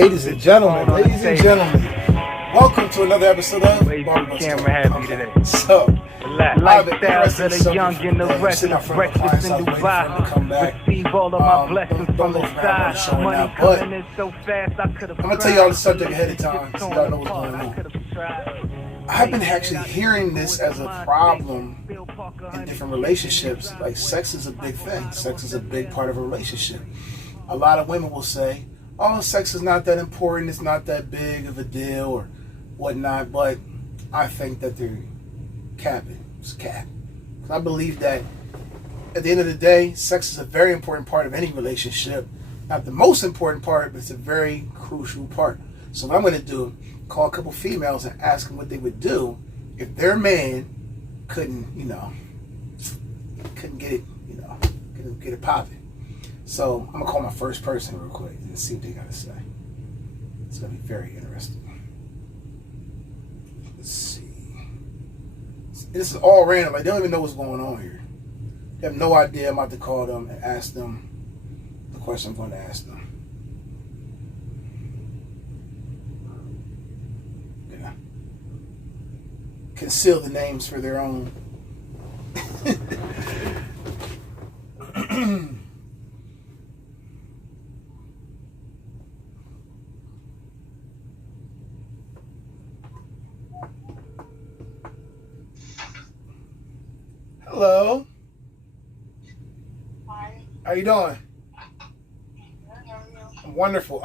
Ladies and gentlemen, welcome to another episode of Barber. Camera happy today. So, lifestyles of the young and the restless, breakfast in Dubai. Receive all of my blessings from the side. Money coming in so fast, I could have. I'm gonna tell y'all the subject ahead of time, so y'all know what's going on. I've been actually hearing this as a problem in different relationships. Like, sex is a big thing. Sex is a big part of a relationship. A lot of women will say, oh, sex is not that important, it's not that big of a deal or whatnot, but I think that they're capping. It's cap. Because I believe that at the end of the day, sex is a very important part of any relationship. Not the most important part, but it's a very crucial part. So what I'm going to do, call a couple females and ask them what they would do if their man couldn't get it, couldn't get it popping. So I'm gonna call my first person real quick and see what they gotta say. It's gonna be very interesting. Let's see. This is all random. Like, they don't even know what's going on here. They have no idea. I'm about to call them and ask them the question I'm going to ask them. Yeah. Conceal the names for their own. Hello. Hi. How you doing? Good. Wonderful.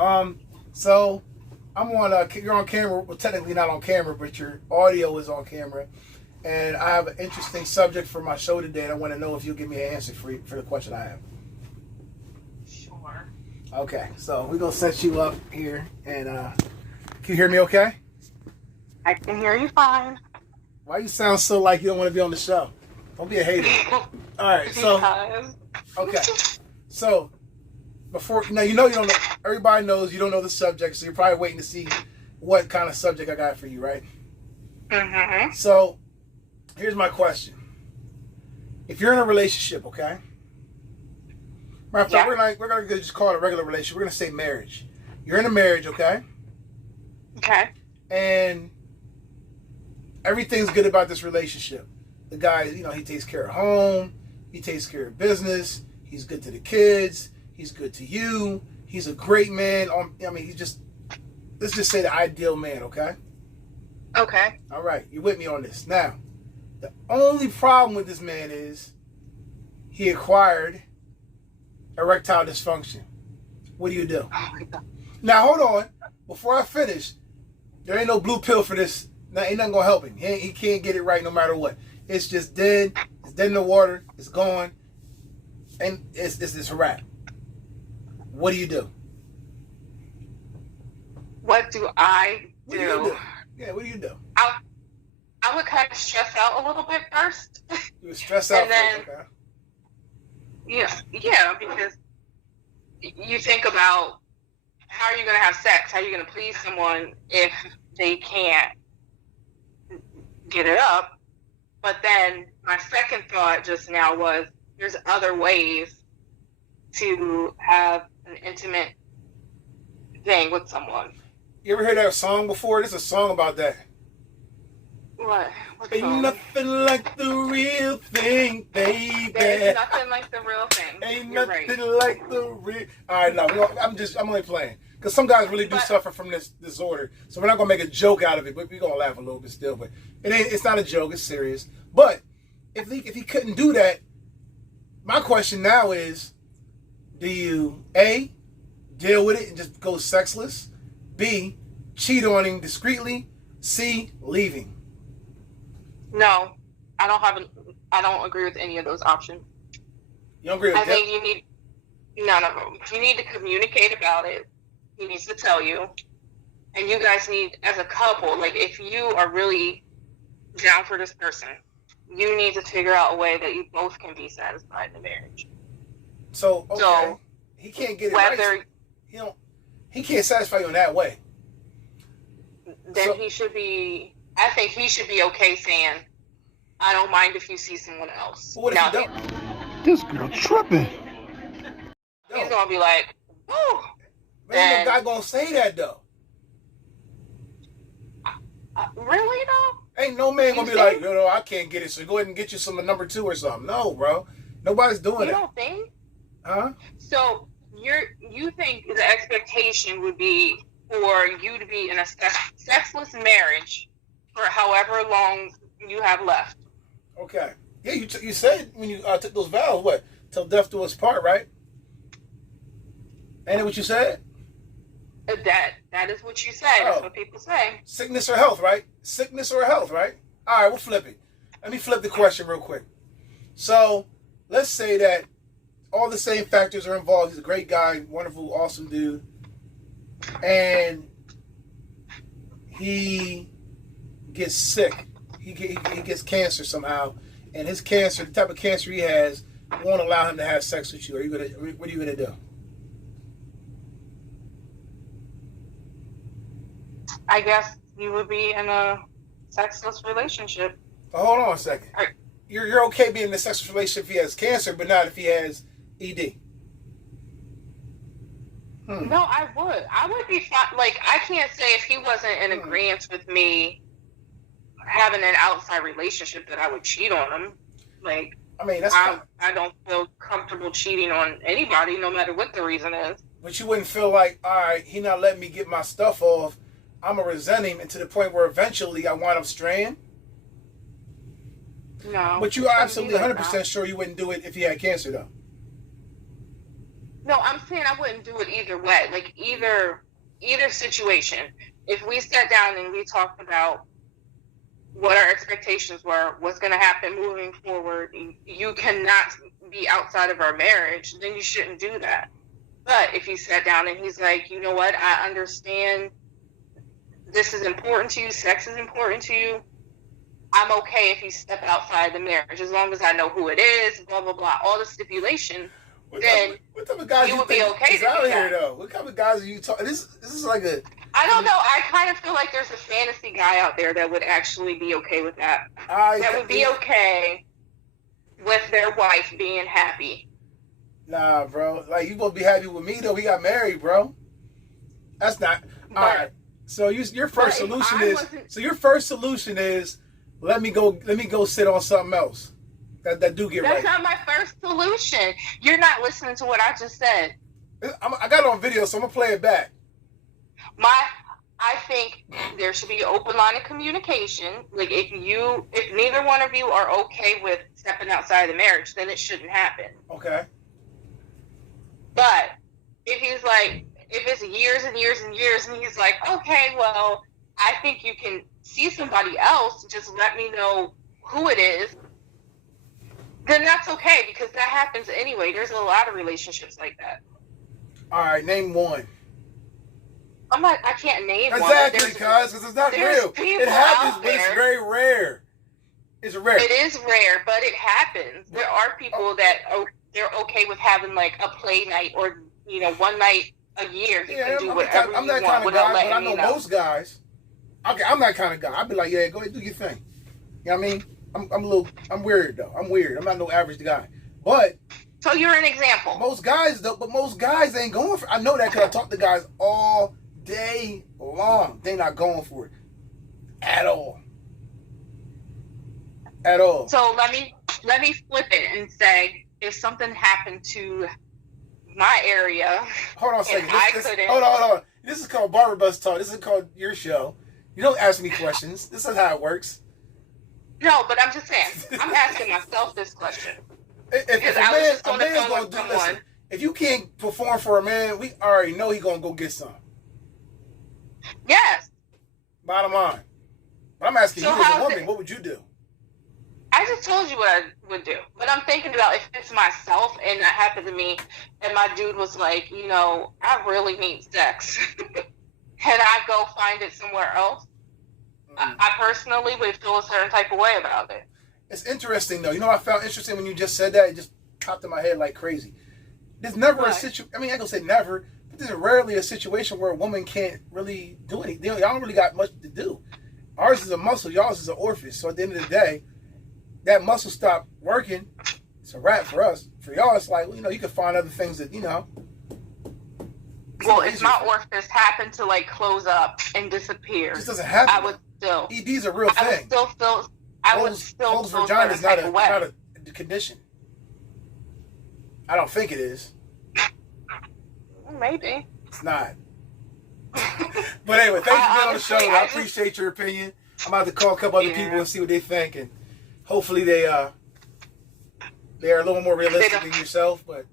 So I'm on. You're on camera. Well, technically not on camera, but your audio is on camera. And I have an interesting subject for my show today, and I want to know if you'll give me an answer for the question I have. Sure. Okay. So we're gonna set you up here, and can you hear me? Okay. I can hear you fine. Why you sound so like you don't want to be on the show? Don't be a hater. All right. So. Okay, so before you don't know. Everybody knows you don't know the subject, so you're probably waiting to see what kind of subject I got for you, right? Mm-hmm. So here's my question: if you're in a relationship, okay? Matter of fact, we're gonna just call it a regular relationship. We're gonna say marriage. You're in a marriage, okay? Okay. And everything's good about this relationship. The guy, he takes care of home. He takes care of business. He's good to the kids. He's good to you. He's a great man. He's just, let's just say the ideal man, okay? Okay. All right, you're with me on this. Now, the only problem with this man is he acquired erectile dysfunction. What do you do? Oh my God. Now, hold on. Before I finish, there ain't no blue pill for this. Ain't nothing going to help him. He can't get it right no matter what. It's just dead. It's dead in the water. It's gone. And it's a wrap. What do you do? What do I do? What do you do? Yeah, what do you do? I would kind of stress out a little bit first. You would stress out And then, first, okay? Yeah, because you think about how are you going to have sex? How are you going to please someone if they can't get it up? But then my second thought just now was there's other ways to have an intimate thing with someone. You ever heard that song before? There's a song about that. What? Ain't song? nothing like the real thing, baby. There's nothing like the real thing. Ain't You're nothing right. like the real. All right, no, I'm only playing because some guys really do suffer from this disorder. So we're not gonna make a joke out of it, but we're gonna laugh a little bit still. But it's not a joke. It's serious. But if he couldn't do that, my question now is, do you A, deal with it and just go sexless? B, cheat on him discreetly? C, leaving? No, I don't agree with any of those options. You don't agree with I think you need none of them. You need to communicate about it. He needs to tell you. And you guys need, as a couple, like if you are really down for this person, you need to figure out a way that you both can be satisfied in the marriage. So he can't get it right. He can't satisfy you in that way. Then I think he should be okay saying, I don't mind if you see someone else. Well, what if he don't? This girl tripping. He's going to be like, oh. Ain't no guy gonna say that though. Really though? Ain't no man gonna be like, no, I can't get it, so go ahead and get you some number 2 or something. No, bro. Nobody's doing it. You don't think? Huh? So you think the expectation would be for you to be in a sexless marriage for however long you have left? Okay. Yeah, you said when you took those vows, what? Till death do us part, right? Ain't it what you said? That is what you say. That's what people say. Sickness or health, right? Sickness or health, right? All right, we'll flip it. Let me flip the question real quick. So let's say that all the same factors are involved. He's a great guy, wonderful, awesome dude. And he gets sick. He gets cancer somehow. And his cancer, the type of cancer he has, won't allow him to have sex with you. What are you gonna do? I guess you would be in a sexless relationship. Hold on a second. You're okay being in a sexual relationship if he has cancer, but not if he has ED. No, I would. I would be fine. Like, I can't say if he wasn't in agreement with me having an outside relationship that I would cheat on him. Like, I mean, I don't feel comfortable cheating on anybody, no matter what the reason is. But you wouldn't feel like, all right, he not letting me get my stuff off. I'm going to resent him, and to the point where eventually I wind up straying? No. But you are absolutely 100% sure you wouldn't do it if he had cancer, though. No, I'm saying I wouldn't do it either way. Like, either situation. If we sat down and we talked about what our expectations were, what's going to happen moving forward, you cannot be outside of our marriage, then you shouldn't do that. But if he sat down and he's like, you know what, I understand this is important to you, sex is important to you, I'm okay if you step outside the marriage, as long as I know who it is, blah, blah, blah, all the stipulation, what type of guys you would be okay to out do here, that. though? What kind of guys are you talking? This is like a... I don't know. I kind of feel like there's a fantasy guy out there that would actually be okay with that. That would be okay with their wife being happy. Nah, bro. Like, you supposed to be happy with me, though. We got married, bro. That's not... All right. So your first solution is... So your first solution is, let me go sit on something else. That do get right. That's not my first solution. You're not listening to what I just said. I got it on video, so I'm going to play it back. I think there should be an open line of communication. Like, if neither one of you are okay with stepping outside the marriage, then it shouldn't happen. Okay. But if he's like, if it's years and years and years, and he's like, okay, well, I think you can see somebody else, just let me know who it is, then that's okay, because that happens anyway. There's a lot of relationships like that. All right, name one. I can't name one. Exactly, because it's not real. It happens, but it's very rare. It's rare. It is rare, but it happens. There are people that they're okay with having like a play night, or one night a year. You can do whatever I'm that kind of guy, but I know most guys. Okay, I'm that kind of guy. I'd be like, yeah, go ahead, do your thing. You know what I mean? I'm weird though. I'm weird. I'm not no average guy. But so you're an example. Most guys ain't going for. I know that because I talk to guys all day long. They not going for it at all. At all. So let me flip it and say, if something happened to my area, hold on a second. Hold on. This is called Barber Bus Talk. This is called your show. You don't ask me questions. This is how it works. No, but I'm just saying. I'm asking myself this question. If a man's gonna do, listen, if you can't perform for a man, we already know he's gonna go get some. Yes. Bottom line. But I'm asking you as a woman, what would you do? I just told you what I would do. But I'm thinking about if it's myself and that happened to me and my dude was like, I really need sex. And I go find it somewhere else. I personally would feel a certain type of way about it. It's interesting, though. You know what I found interesting when you just said that? It just popped in my head like crazy. There's never a situation, I mean, I ain't gonna say never, but there's rarely a situation where a woman can't really do anything. Y'all don't really got much to do. Ours is a muscle, y'all's is an orifice. So at the end of the day, that muscle stopped working, it's a wrap for us. For y'all, it's like, you can find other things that, Well, if my orifice happened to like close up and disappear, it just doesn't happen. I would still. ED's a real thing. I would still feel. I would still closed feel vagina is not a a condition. I don't think it is. Maybe. It's not. But anyway, thanks for being on the show. I appreciate your opinion. I'm about to call a couple other people and see what they think, and hopefully they are a little more realistic than yourself. But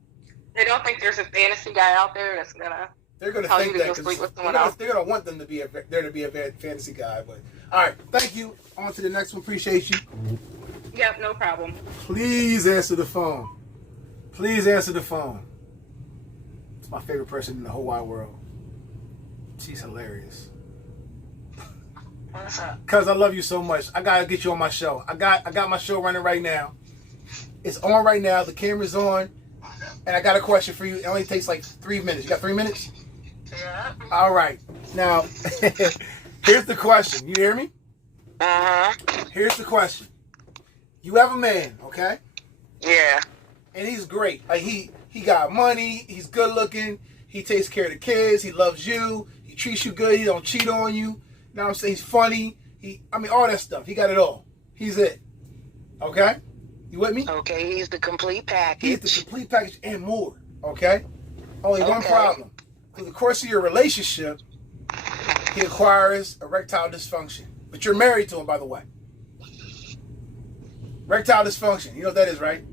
they don't think there's a fantasy guy out there that's gonna. They're gonna tell think you to go sleep with someone else. They're gonna want them to be there to be a fantasy guy. But all right, thank you. On to the next one. Appreciate you. Yep, no problem. Please answer the phone. Please answer the phone. It's my favorite person in the whole wide world. She's hilarious. What's up? Cause I love you so much. I gotta get you on my show. I got my show running right now. It's on right now. The camera's on, and I got a question for you. It only takes like 3 minutes. You got 3 minutes? Yeah. All right. Now, here's the question. You hear me? Here's the question. You have a man, okay? Yeah. And he's great. Like he got money. He's good looking. He takes care of the kids. He loves you. He treats you good. He don't cheat on you. You know what I'm saying? He's funny. All that stuff. He got it all. He's it. Okay? You with me? Okay, he's the complete package. He's the complete package and more. Okay? Only one problem. Through the course of your relationship, he acquires erectile dysfunction. But you're married to him, by the way. Erectile dysfunction. You know what that is, right?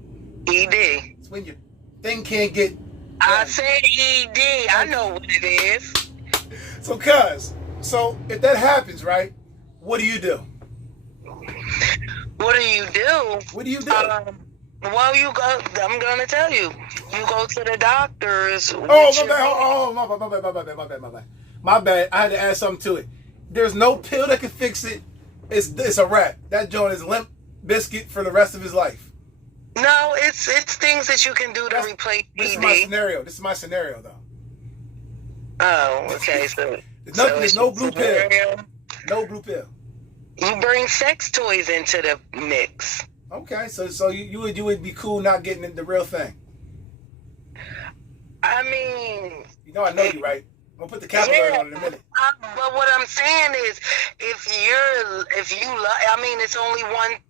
ED. It's when your thing can't get done. I said ED. I know what it is. So if that happens, right, what do you do? What do you do? What do you do? Well, you go. I'm gonna tell you. You go to the doctors. My bad. I had to add something to it. There's no pill that can fix it. It's a wrap. That joint is limp biscuit for the rest of his life. No, it's things that you can do to replace ED. This is my scenario, though. Oh, okay. So there's no blue pill. No blue pill. You bring sex toys into the mix. Okay, so you would be cool not getting into the real thing. I mean, I know you, right? I'm gonna put the capital on in a minute. But what I'm saying is,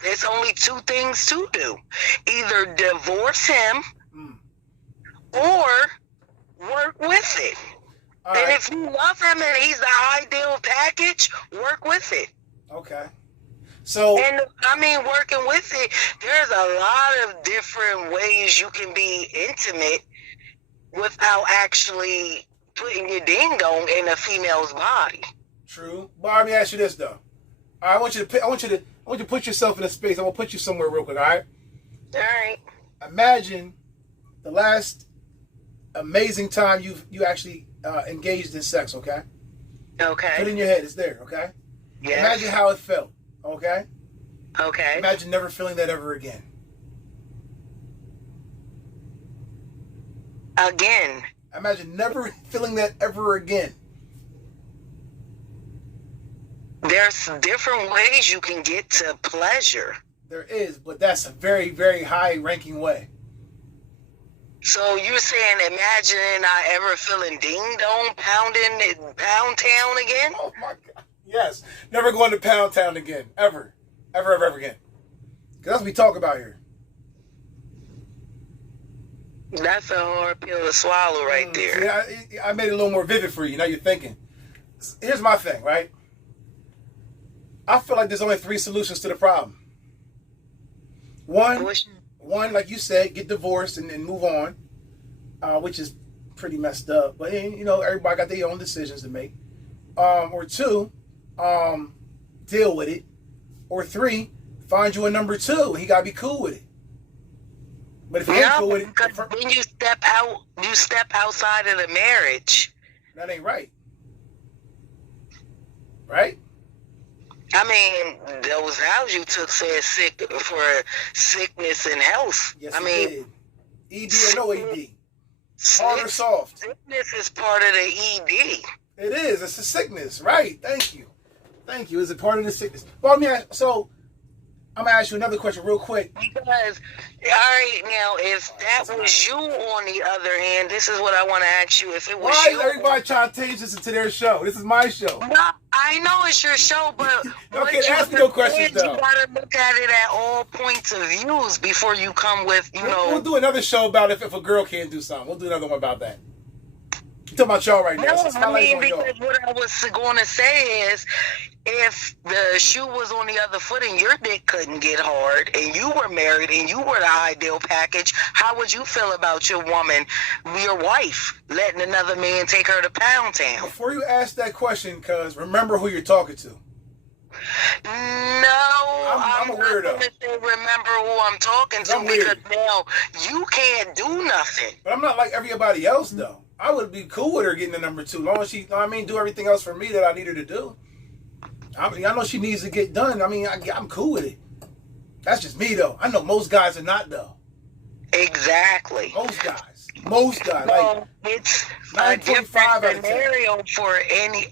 it's only two things to do: either divorce him or work with it. All and right. if you love him and he's the ideal package, work with it. Okay. So, Working with it, there's a lot of different ways you can be intimate without actually putting your dingo in a female's body. True. But let me ask you this though. I want you to put yourself in a space. I'm gonna put you somewhere real quick. All right. All right. Imagine the last amazing time you actually engaged in sex. Okay. Okay. Put it in your head. It's there. Okay. Yes. Imagine how it felt. Okay. Okay. Imagine never feeling that ever again. Again. Imagine never feeling that ever again. There's different ways you can get to pleasure. There is, but that's a very, very high-ranking way. So you're saying, imagine not ever feeling ding-dong pounding in Pound Town again? Oh, my God. Yes. Never going to Pound Town again. Ever. Ever again. Because that's what we talk about here. That's a hard pill to swallow right there. See, I made it a little more vivid for you. Now you're thinking. Here's my thing, right? I feel like there's only 3 solutions to the problem. One, like you said, get divorced and move on, which is pretty messed up. But, everybody got their own decisions to make. Or 2, deal with it. Or 3, find you a number 2, and he got to be cool with it. But if he ain't cool with it... Because when you step outside of the marriage. That ain't right. Right? I mean, those vows you took said sick for sickness and health. Yes, did. ED or no ED? Hard or soft? Sickness is part of the ED. It is. It's a sickness. Right. Thank you. Is it part of the sickness? Well, I'm gonna ask you another question real quick. Because, all right, now, if that was you on the other hand, this is what I want to ask you. If it was Why you, is everybody trying to change this into their show? This is my show. no, I know it's your show, but Okay, ask me no questions, though. You gotta look at it at all points of views before you come with, We'll do another show about if a girl can't do something. We'll do another one about that. I'm talking about y'all right now. No, So I mean, because what I was going to say is, if the shoe was on the other foot and your dick couldn't get hard, and you were married and you were the ideal package, how would you feel about your woman, your wife, letting another man take her to Pound Town? Before you ask that question, cuz, remember who you're talking to. No, I'm a weirdo. Not gonna say remember who I'm talking to, because now you can't do nothing. But I'm not like everybody else, though. I would be cool with her getting the number 2, long as she, do everything else for me that I need her to do. I know she needs to get done. I'm cool with it. That's just me, though. I know most guys are not, though. Exactly. Most guys. Well, it's a different scenario for any,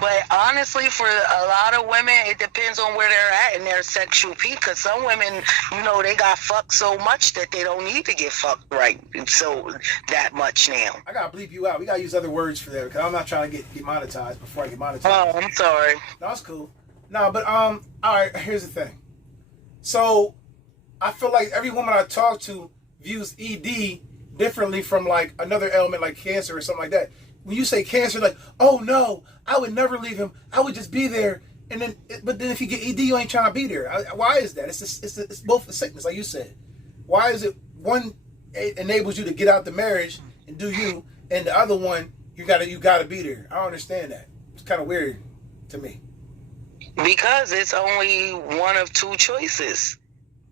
but honestly, for a lot of women, it depends on where they're at in their sexual peak. Because some women, they got fucked so much that they don't need to get fucked right so that much now. I gotta bleep you out. We gotta use other words for that because I'm not trying to get monetized before I get monetized. Oh, I'm sorry. No, that's cool. No, but all right. Here's the thing. So, I feel like every woman I talk to views ED differently from like another ailment like cancer or something like that. When you say cancer, like, oh no, I would never leave him. I would just be there. And then, but then if you get ED, you ain't trying to be there. Why is that? It's both a sickness, like you said. Why is it one enables you to get out the marriage and do you, and the other one you gotta be there? I don't understand that. It's kind of weird to me. Because it's only one of two choices.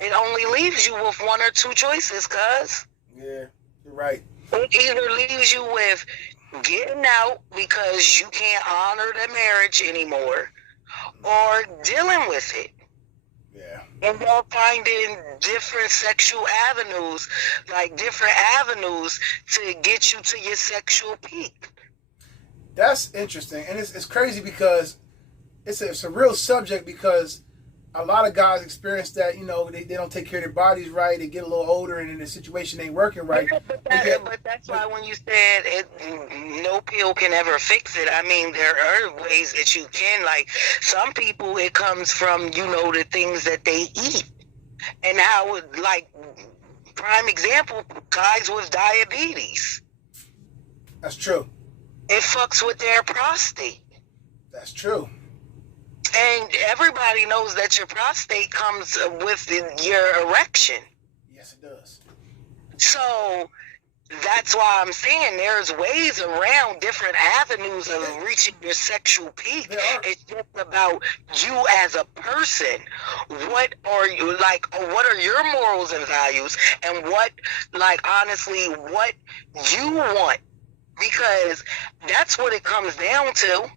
It only leaves you with one or two choices, cuz. Yeah, you're right. It either leaves you with getting out because you can't honor the marriage anymore, or dealing with it. Yeah. And you're finding different sexual avenues, like different avenues to get you to your sexual peak. That's interesting. And it's crazy because it's a real subject, because a lot of guys experience that, they don't take care of their bodies right, they get a little older and then the situation ain't working right. But that's why when you said no pill can ever fix it, there are ways that you can. Like, some people, it comes from, the things that they eat. And how, like, prime example, guys with diabetes. That's true. It fucks with their prostate. That's true. And everybody knows that your prostate comes with your erection. Yes, it does. So that's why I'm saying there's ways around different avenues of reaching your sexual peak. It's just about you as a person. What are you like? What are your morals and values? And what, like, honestly, what you want? Because that's what it comes down to.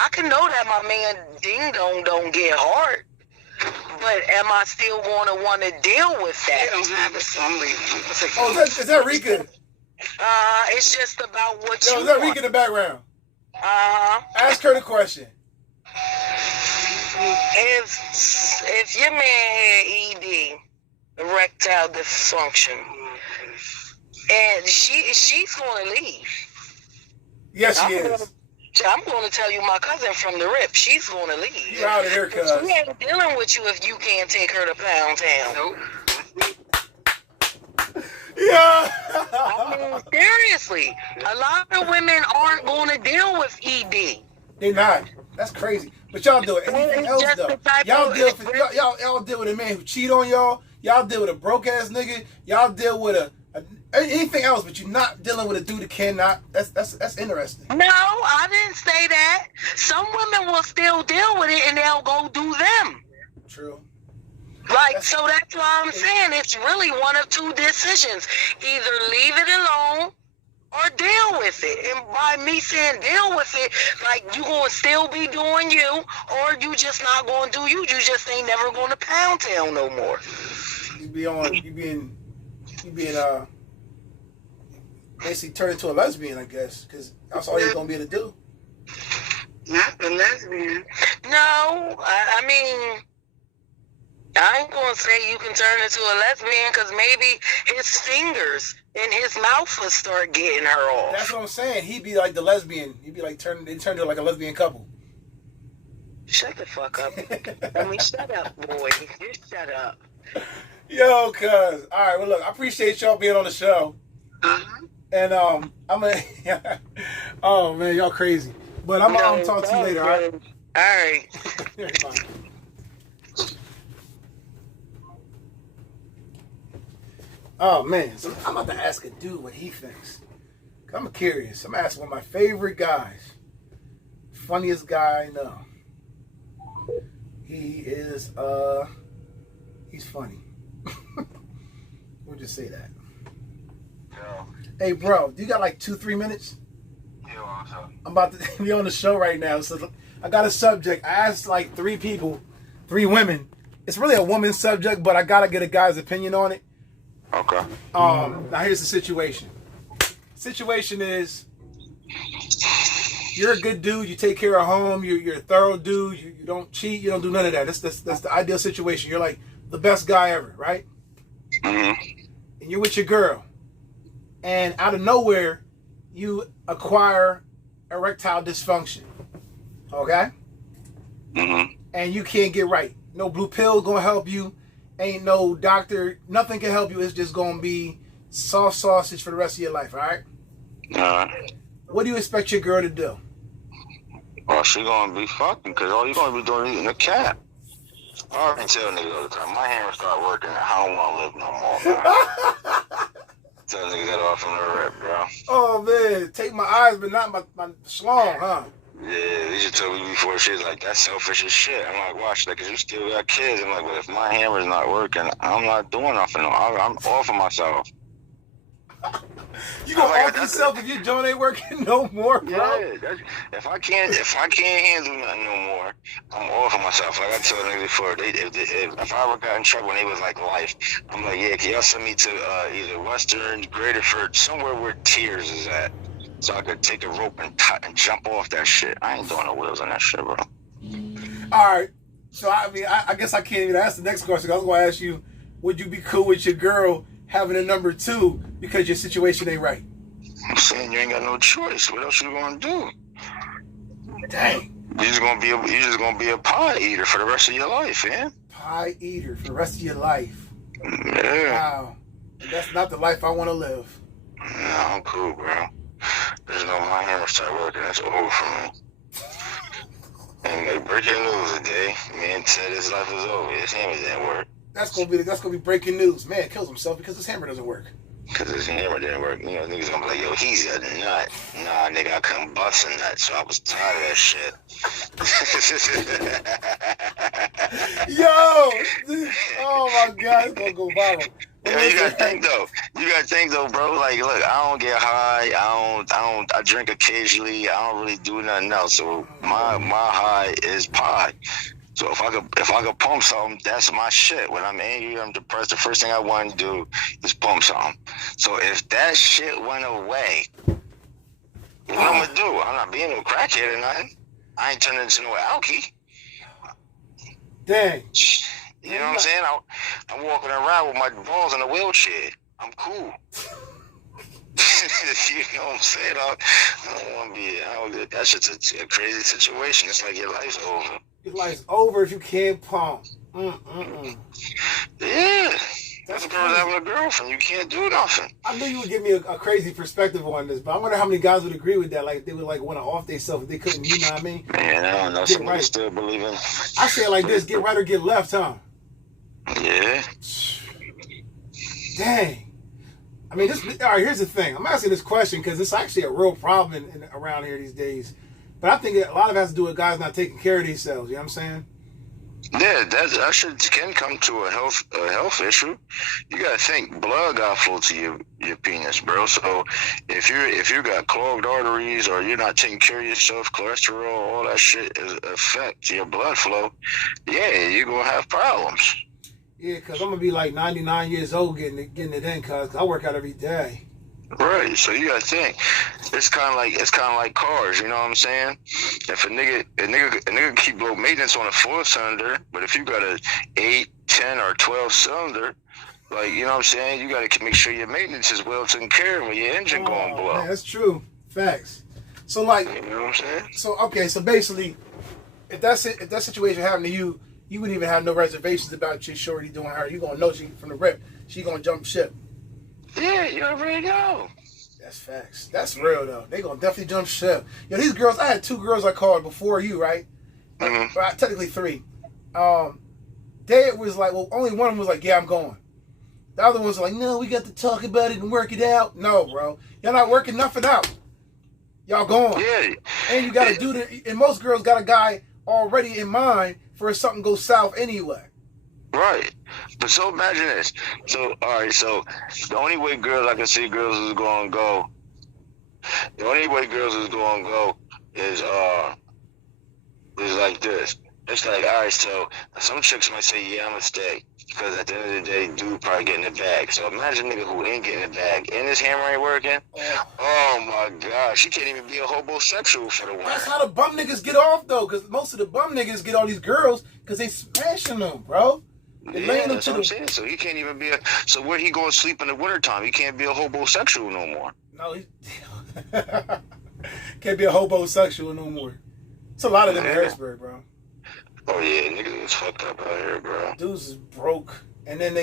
I can know that my man Ding Dong don't get hard, but am I still going to want to deal with that? They don't have a song. Oh, is that Rika? It's just about what Yo, you is that want. Rika in the background? Uh-huh. Ask her the question. If your man had ED, erectile dysfunction, and she's going to leave. Yes, she is. I'm going to tell you, my cousin from the rip, she's going to leave. You're out of here, cuz. She ain't dealing with you if you can't take her to Pound Town. Nope. Yeah. Seriously, a lot of women aren't going to deal with ED. They're not. That's crazy. But y'all do it. Anything else, though? Y'all deal with a man who cheat on y'all. Y'all deal with a broke ass nigga. Y'all deal with anything else, but you're not dealing with a dude that cannot. That's interesting. No, I didn't say that. Some women will still deal with it, and they'll go do them. True. So that's why I'm saying it's really one of two decisions. Either leave it alone or deal with it. And by me saying deal with it, like, you going to still be doing you, or you just not going to do you. You just ain't never going to Pound Town no more. You being basically turn into a lesbian, I guess, because that's all you're going to be able to do. Not the lesbian. No, I ain't gonna say you can turn into a lesbian because maybe his fingers in his mouth will start getting her off. That's what I'm saying. He'd be like the lesbian. He'd be like turned into like a lesbian couple. Shut the fuck up. I mean, shut up, boy. Just shut up. Yo, cuz. All right, well, look, I appreciate y'all being on the show. And I'm gonna. Oh man, y'all crazy. But I'm gonna talk to you later. All right. All right. Oh man, so I'm about to ask a dude what he thinks. I'm curious. I'm asking one of my favorite guys, funniest guy I know. He is he's funny. We'll just say that. Yeah. Hey bro, do you got like 2-3 minutes? Yeah, what's up? I'm about to be on the show right now, so I got a subject. I asked like 3 people, 3 women. It's really a woman's subject, but I gotta get a guy's opinion on it. Okay. Now here's the situation. Situation is, you're a good dude. You take care of home. You're a thorough dude. You don't cheat. You don't do none of that. That's the ideal situation. You're like the best guy ever, right? Mm-hmm. And you're with your girl, and out of nowhere, you acquire erectile dysfunction. Okay? Mm-hmm. And you can't get right. No blue pill gonna help you. Ain't no doctor. Nothing can help you. It's just gonna be soft sausage for the rest of your life. All right? What do you expect your girl to do? Well, she gonna be fucking, because all you gonna be doing is eating a cat. I already tell niggas all the time, my hands start working, I don't wanna live no more, man. Tell niggas that off from the rip, bro. Oh man, take my eyes, but not my schlong, huh? Yeah, they just told me before, she's like, that's selfish as shit. I'm like, watch, like, 'cause you still got kids. I'm like, but if my hammer's not working, I'm not doing nothing. I'm off of myself. You gonna like, off yourself if your joint ain't working no more, bro? Yeah, if I can't handle nothing no more, I'm off of myself. Like I told niggas before, if I ever got in trouble and they was like life, I'm like, yeah, can y'all send me to either Western, Greaterford, somewhere where Tears is at, so I could take a rope and jump off that shit. I ain't doing no wheels on that shit, bro. All right. So I mean, I guess I can't even ask the next question. I was gonna ask you, would you be cool with your girl having a number 2 because your situation ain't right? I'm saying you ain't got no choice. What else you gonna do? Dang. You just gonna be a pie eater for the rest of your life, man. Pie eater for the rest of your life. Yeah. Wow. That's not the life I want to live. Nah, I'm cool, bro. There's no my hammer start working. That's over for me. And like breaking news today, man said his life is over. His hammer didn't work. That's gonna be breaking news. Man kills himself because his hammer doesn't work. Because his hammer didn't work. You know, niggas gonna be like, yo, he's a nut. Nah, nigga, I couldn't bust a nut, so I was tired of that shit. Yo! Oh my God, it's gonna go viral. Yeah, you gotta think though, bro. Like, look, I don't get high. I drink occasionally. I don't really do nothing else. So my high is pie. So if I could pump something, that's my shit. When I'm angry, I'm depressed, the first thing I want to do is pump something. So if that shit went away, what I'm gonna do? I'm not being no crackhead or nothing. I ain't turning into no alky. Dang. You know what I'm saying? I'm walking around with my balls in a wheelchair. I'm cool. You know what I'm saying? I don't want to be. That's just a crazy situation. It's like your life's over. Your life's over if you can't pump. Yeah. That's a girl having a girlfriend. You can't do nothing. I knew you would give me a crazy perspective on this, but I wonder how many guys would agree with that. Like, they would like want to off themselves if they couldn't, you know what I mean? Man, I don't know. Get Somebody right. still believing. I say it like this, get right or get left, huh? Yeah. Dang. I mean, all right, here's the thing. I'm asking this question because it's actually a real problem around here these days. But I think a lot of it has to do with guys not taking care of themselves. You know what I'm saying? Yeah, that shit can come to a health issue. You gotta think, blood got flow to your penis, bro. So if you got clogged arteries or you're not taking care of yourself, cholesterol, all that shit affect your blood flow. Yeah, you're gonna have problems. Yeah, because I'm gonna be like 99 years old getting it in, cause I work out every day. Right, so you gotta think. It's kind of like cars. You know what I'm saying? If a nigga keep low maintenance on a 4-cylinder, but if you got a 8, 10 or 12 cylinder, like, you know what I'm saying? You got to make sure your maintenance is well taken care of when your engine going blow. Man, that's true. Facts. So, like, you know what I'm saying? So, okay, so basically, if that situation happened to you, you wouldn't even have no reservations about your shorty doing her. You gonna know she from the rip. She gonna jump ship. Yeah, you already know. That's facts. That's real though. They gonna definitely jump ship. Yo, these girls. I had 2 girls I called before you, right? Mm-hmm. But technically 3. They was like, well, only one of them was like, yeah, I'm going. The other ones were like, no, we got to talk about it and work it out. No, bro, y'all not working nothing out. Y'all going. Yeah. And you gotta do the. And most girls got a guy already in mind for if something goes south anyway. Right. But so imagine this. So, all right, so the only way girls I can see girls is going to go, the only way girls is going to go is like this. It's like, all right, so some chicks might say, yeah, I'm going to stay. Because at the end of the day, dude probably getting the bag. So imagine a nigga who ain't getting the bag and his hammer ain't working. Oh my gosh, she can't even be a homosexual for the one. That's how the bum niggas get off though, because most of the bum niggas get all these girls because they smashing them, bro. Yeah, that's what I'm saying. So he can't even be a. So where he going to sleep in the wintertime? He can't be a homosexual no more. No, he can't be a homosexual no more. It's a lot of them in Harrisburg, bro. Oh yeah, niggas is fucked up out here, bro. Dudes is broke, and then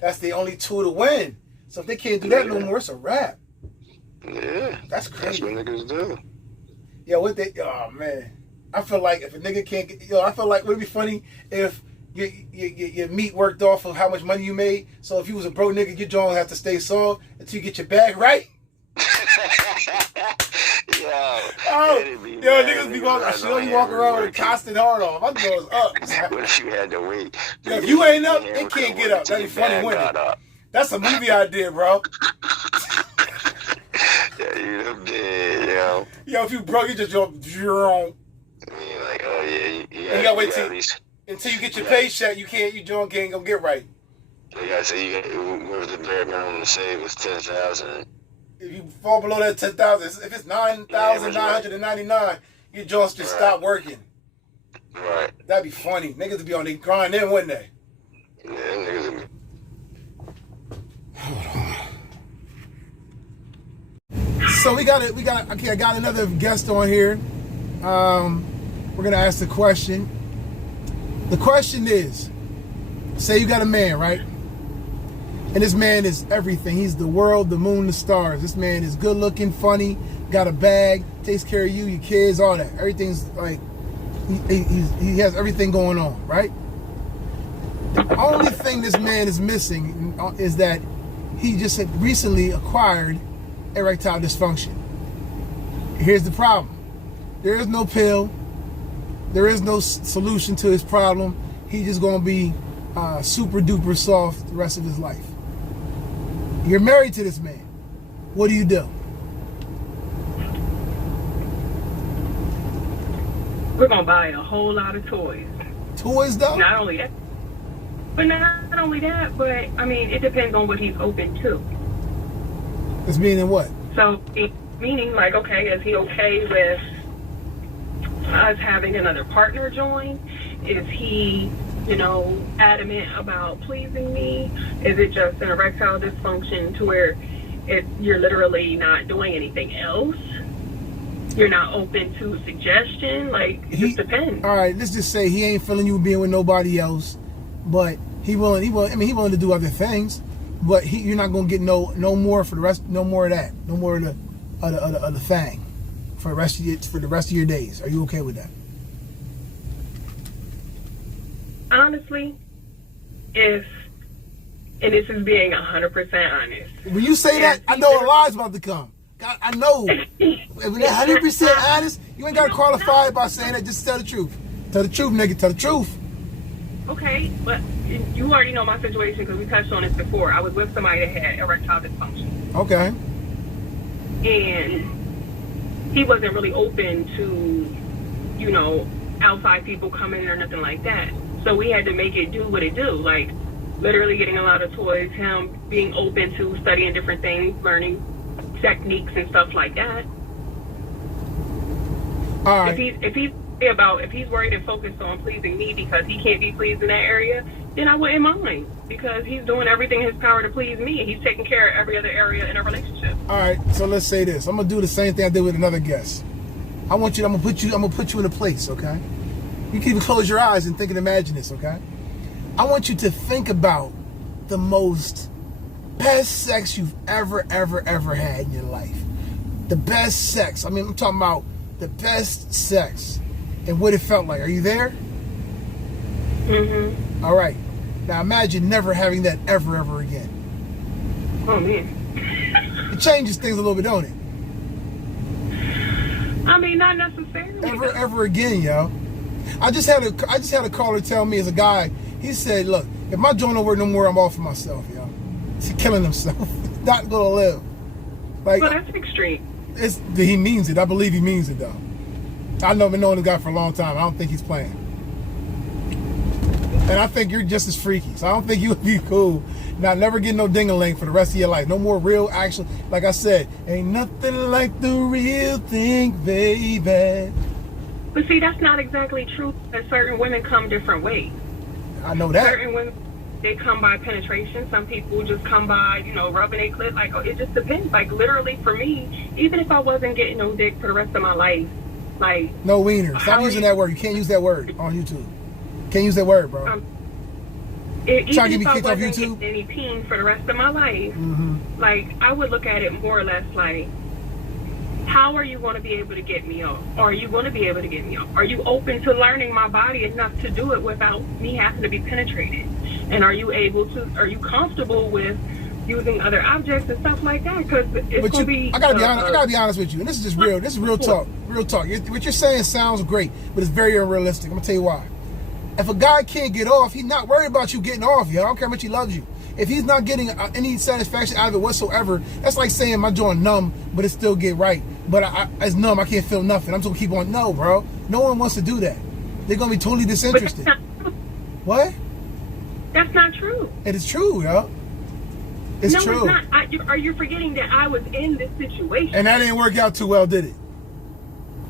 that's the only tool to win. So if they can't do that no more, it's a wrap. Yeah, that's crazy. That's what niggas do. Yo, oh man, I feel like if a nigga can't get, I feel like would it be funny if your meat worked off of how much money you made. So if you was a broke nigga, your jaw have to stay soft until you get your bag right. Niggas be walking. I should you walk around with a constant hard on. My jaw's up. What if you had to wait? Yo, if you ain't up, it can't get up. That'd be funny, wouldn't it? That's a movie idea, bro. Yeah, you dead, yo. Yo, if you broke, you just go. You're like, oh yeah, you gotta wait until you get your paycheck. You can't. Your jaw can't go get right. You gotta say what was the bare minimum to save was 10,000. If you fall below that 10,000, if it's 9,999, your jaws just stop working. Right. That'd be funny. Niggas would be on their grind then, wouldn't they? Yeah, niggas would be. Hold on. So we got okay, I got another guest on here. We're gonna ask the question. The question is, say you got a man, right? And this man is everything. He's the world, the moon, the stars. This man is good looking, funny, got a bag, takes care of you, your kids, all that. Everything's like, he has everything going on, right? The only thing this man is missing is that he just had recently acquired erectile dysfunction. Here's the problem. There is no pill. There is no solution to his problem. He's just going to be super duper soft the rest of his life. You're married to this man. What do? We're going to buy a whole lot of toys. Toys, though? Not only that, but I mean, it depends on what he's open to. It's meaning what? So, meaning like, okay, is he okay with us having another partner join? Is he, adamant about pleasing me? Is it just an erectile dysfunction to where you're literally not doing anything else? You're not open to suggestion? Like, it just depends. All right, let's just say he ain't feeling you being with nobody else, but he willing to do other things, but you're not gonna get no more for the rest, no more of that, no more of the thing for the rest of your days. Are you okay with that? Honestly, and this is being 100% honest. When you say that, I know a lie's about to come. God, I know. If they're 100% honest, you ain't got to qualify it by saying that. Just tell the truth. Tell the truth, nigga. Tell the truth. Okay, but you already know my situation because we touched on this before. I was with somebody that had erectile dysfunction. Okay. And he wasn't really open to, outside people coming in or nothing like that. So we had to make it do what it do. Like, literally getting a lot of toys, him being open to studying different things, learning techniques and stuff like that. All right. If he's worried and focused on pleasing me because he can't be pleased in that area, then I wouldn't mind, because he's doing everything in his power to please me, and he's taking care of every other area in a relationship. All right, so let's say this. I'm gonna do the same thing I did with another guest. I'm gonna put you in a place, okay? You can even close your eyes and think and imagine this, okay? I want you to think about the most best sex you've ever had in your life. The best sex. I mean, I'm talking about the best sex and what it felt like. Are you there? Mm-hmm. All right. Now imagine never having that ever again. Oh, man. It changes things a little bit, don't it? I mean, not necessarily. Ever again, yo. I just had a caller tell me, as a guy, he said, look, if my joint don't work no more, I'm off for myself, yo. He's killing himself. He's not gonna live. Like, well, that's extreme. He means it. I believe he means it, though. I've been knowing the guy for a long time. I don't think he's playing. And I think you're just as freaky. So I don't think you would be cool. Not never get no ding-a-ling for the rest of your life. No more real action. Like I said, ain't nothing like the real thing, baby. But see, that's not exactly true. That certain women come different ways. I know that. Certain women, they come by penetration. Some people just come by, rubbing their clit. Like, it just depends. Like, literally, for me, even if I wasn't getting no dick for the rest of my life, like... No wiener. Stop using that word. You can't use that word on YouTube. Can't use that word, bro. Even trying to get me if I kicked off wasn't YouTube? getting any peen for the rest of my life, like, I would look at it more or less like, how are you going to be able to get me off? Are you going to be able to get me off? Are you open to learning my body enough to do it without me having to be penetrated? And are you comfortable with using other objects and stuff like that? Because it's going to be... I gotta be honest with you, and this is just real. This is real talk. Real talk. What you're saying sounds great, but it's very unrealistic. I'm gonna tell you why. If a guy can't get off, he's not worried about you getting off, yo. I don't care how much he loves you. If he's not getting any satisfaction out of it whatsoever, that's like saying my joint numb, but it still get right. But it's numb, I can't feel nothing. I'm just gonna keep on. No, bro. No one wants to do that. They're gonna be totally disinterested. What? That's not true. It is true, yo. It's true. No, it's not. Are you forgetting that I was in this situation? And that didn't work out too well, did it?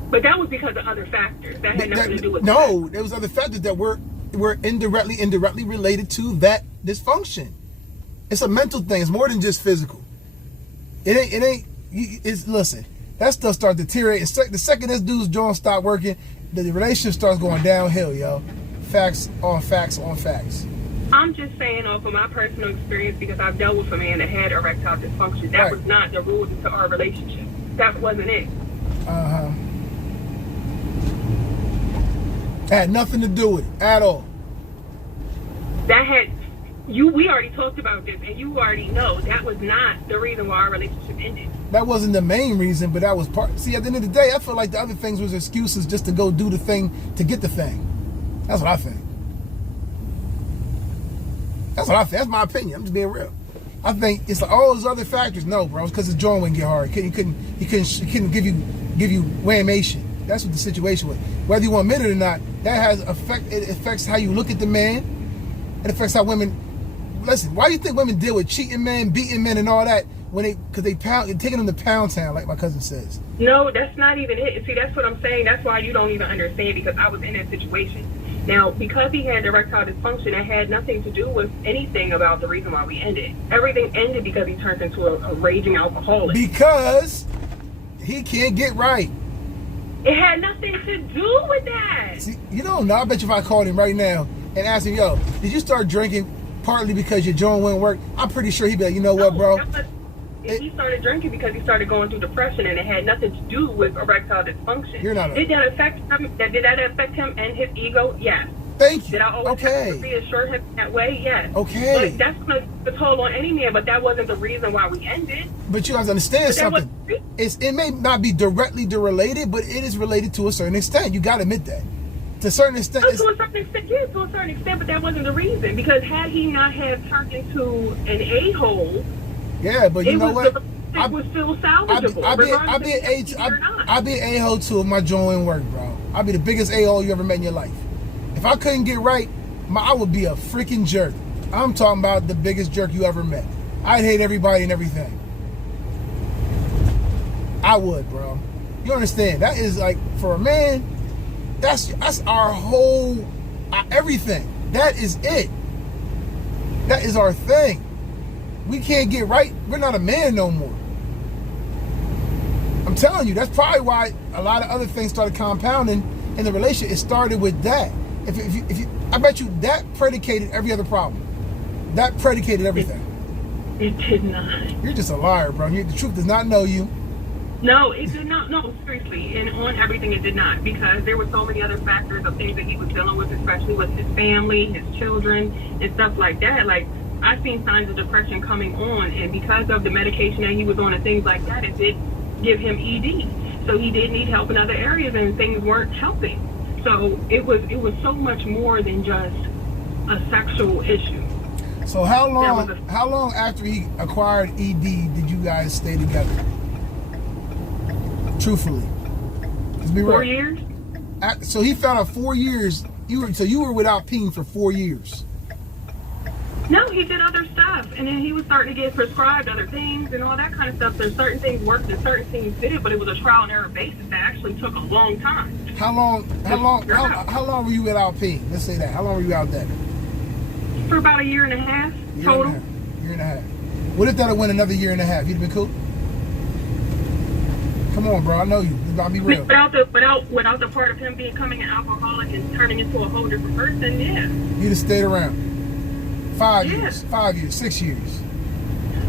But that was because of other factors. That had nothing to do with No, there was other factors that were indirectly related to that dysfunction. It's a mental thing. It's more than just physical. Listen, that stuff starts deteriorating. The second this dude's joint stop working, the relationship starts going downhill, yo. Facts on facts on facts. I'm just saying off of my personal experience, because I've dealt with a man that had erectile dysfunction. That was not the rules to our relationship. That wasn't it. Uh-huh. Had nothing to do with it at all. We already talked about this, and you already know that was not the reason why our relationship ended. That wasn't the main reason, but that was part. See, at the end of the day, I feel like the other things was excuses just to go do the thing to get the thing. That's what I think. That's my opinion. I'm just being real. I think it's like all those other factors. No, bro, it's because his joint wouldn't get hard. He couldn't give you whammation. That's what the situation was. Whether you want to admit it or not, it affects how you look at the man. It affects how women. Listen, why do you think women deal with cheating men, beating men, and all that because they taking them to Pound Town, like my cousin says? No, that's not even it. See, that's what I'm saying. That's why you don't even understand, because I was in that situation. Now, because he had erectile dysfunction, it had nothing to do with anything about the reason why we ended. Everything ended because he turned into a raging alcoholic. Because he can't get right. It had nothing to do with that. See, you don't know. I bet you if I called him right now and asked him, yo, did you start drinking partly because your joint wouldn't work? I'm pretty sure he'd be like, you know what, bro? He started drinking because he started going through depression, and it had nothing to do with erectile dysfunction. Did that affect him? Did that affect him and his ego? Yes. Thank you. Did I always have to reassure him that way? Yes. Okay. But that's going to take a toll on any man, but that wasn't the reason why we ended. But you guys understand something. It may not be directly related, but it is related to a certain extent. You got to admit that. To a certain extent. To a certain extent, yes, to a certain extent, but that wasn't the reason. Because had he not have turned into an a-hole, yeah, but you know what? It was still salvageable. I'd be an a-hole too if my joint wouldn't work, bro. I'd be the biggest a-hole you ever met in your life. If I couldn't get right, I would be a freaking jerk. I'm talking about the biggest jerk you ever met. I'd hate everybody and everything. I would, bro. You understand? That is like, for a man, that's our whole everything. That is it. That is our thing. We can't get right. We're not a man no more. I'm telling you, that's probably why a lot of other things started compounding in the relationship. It started with that. If you, I bet you that predicated every other problem. That predicated everything. It did not. You're just a liar, bro. The truth does not know you. No, it did not. No, seriously. And on everything, it did not. Because there were so many other factors of things that he was dealing with, especially with his family, his children, and stuff like that. Like, I've seen signs of depression coming on. And because of the medication that he was on and things like that, it did give him ED. So he did need help in other areas, and things weren't helping. So it was so much more than just a sexual issue. So how long after he acquired ED did you guys stay together? Truthfully, let's be real. 4 years. So he found out 4 years. You were without peeing for 4 years. No, he did other stuff, and then he was starting to get prescribed other things and all that kind of stuff. So certain things worked and certain things didn't, but it was a trial and error basis that actually took a long time. How long were you without peeing? Let's say that. How long were you out that? For about a year and a half total. Year and a half. What if that went another year and a half? You'd have been cool? Come on, bro. I know you. I'll be real. Without the part of him becoming an alcoholic and turning into a whole different person, yeah. You'd have stayed around. 5 years, 5 years, 6 years.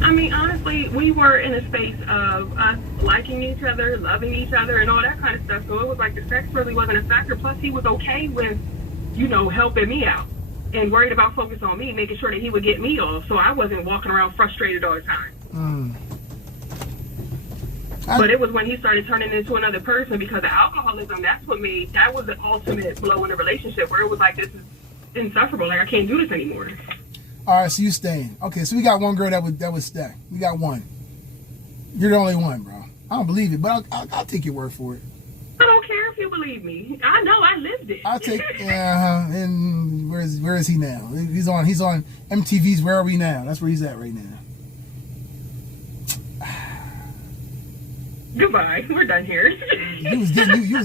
I mean, honestly, we were in a space of us liking each other, loving each other, and all that kind of stuff. So it was like the sex really wasn't a factor. Plus, he was okay with, helping me out and worried about focus on me, making sure that he would get me off. So I wasn't walking around frustrated all the time. But it was when he started turning into another person because of alcoholism. That was the ultimate blow in the relationship where it was like, this is insufferable. Like, I can't do this anymore. All right, so you staying. Okay, so we got one girl that would stay. We got one. You're the only one, bro. I don't believe it, but I'll take your word for it. I don't care if you believe me. I know, I lived it. I'll take. And where is he now? He's on MTV's Where Are We Now? That's where he's at right now. Goodbye. We're done here. He was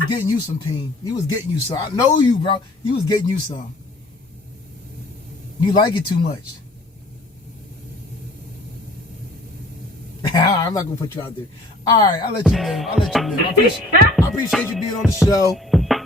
getting you some pain. He was getting you some. I know you, bro. He was getting you some. You like it too much. I'm not gonna put you out there. All right, I'll let you live. I appreciate you being on the show,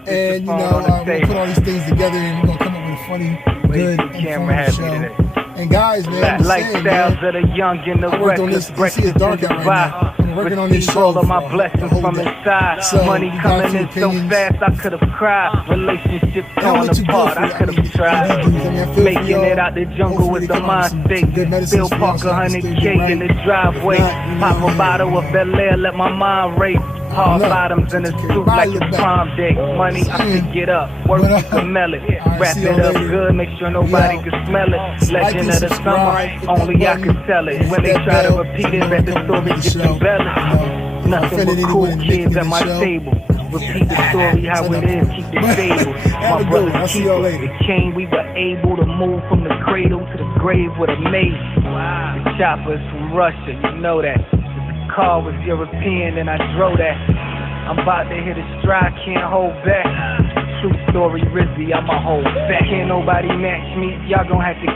and we're gonna put all these things together, and we're gonna come up with a funny, good, informative show. And guys, man, lifestyles of the young and the reckless, breakfast dark out right now. I'm working on this show. All of my blessings from inside. Money coming in so fast, I could have cried. Relationships torn apart, I could have tried. Making it out the jungle with the mind state. Bill Parker, 100K in the driveway. Pop a bottle of Bel Air, let my mind race. Hard bottoms in a suit like it's prom day. Money, I can get up, work, you can smell it. Wrap it up good, make sure nobody can smell it. Legend of the summer, only I can tell it. When they try to repeat it, let the story get embellished. Nothing but cool kids at my table. Repeat the story how it is, keep it stable. My brother's keeper, it came, we were able to move from the cradle to the grave with a mace. The chopper's from Russia, you know that. The car was European and I drove that. I'm about to hit a stride, can't hold back. True story, Rizzy, I'm a whole back. Can't nobody match me, y'all gon' have to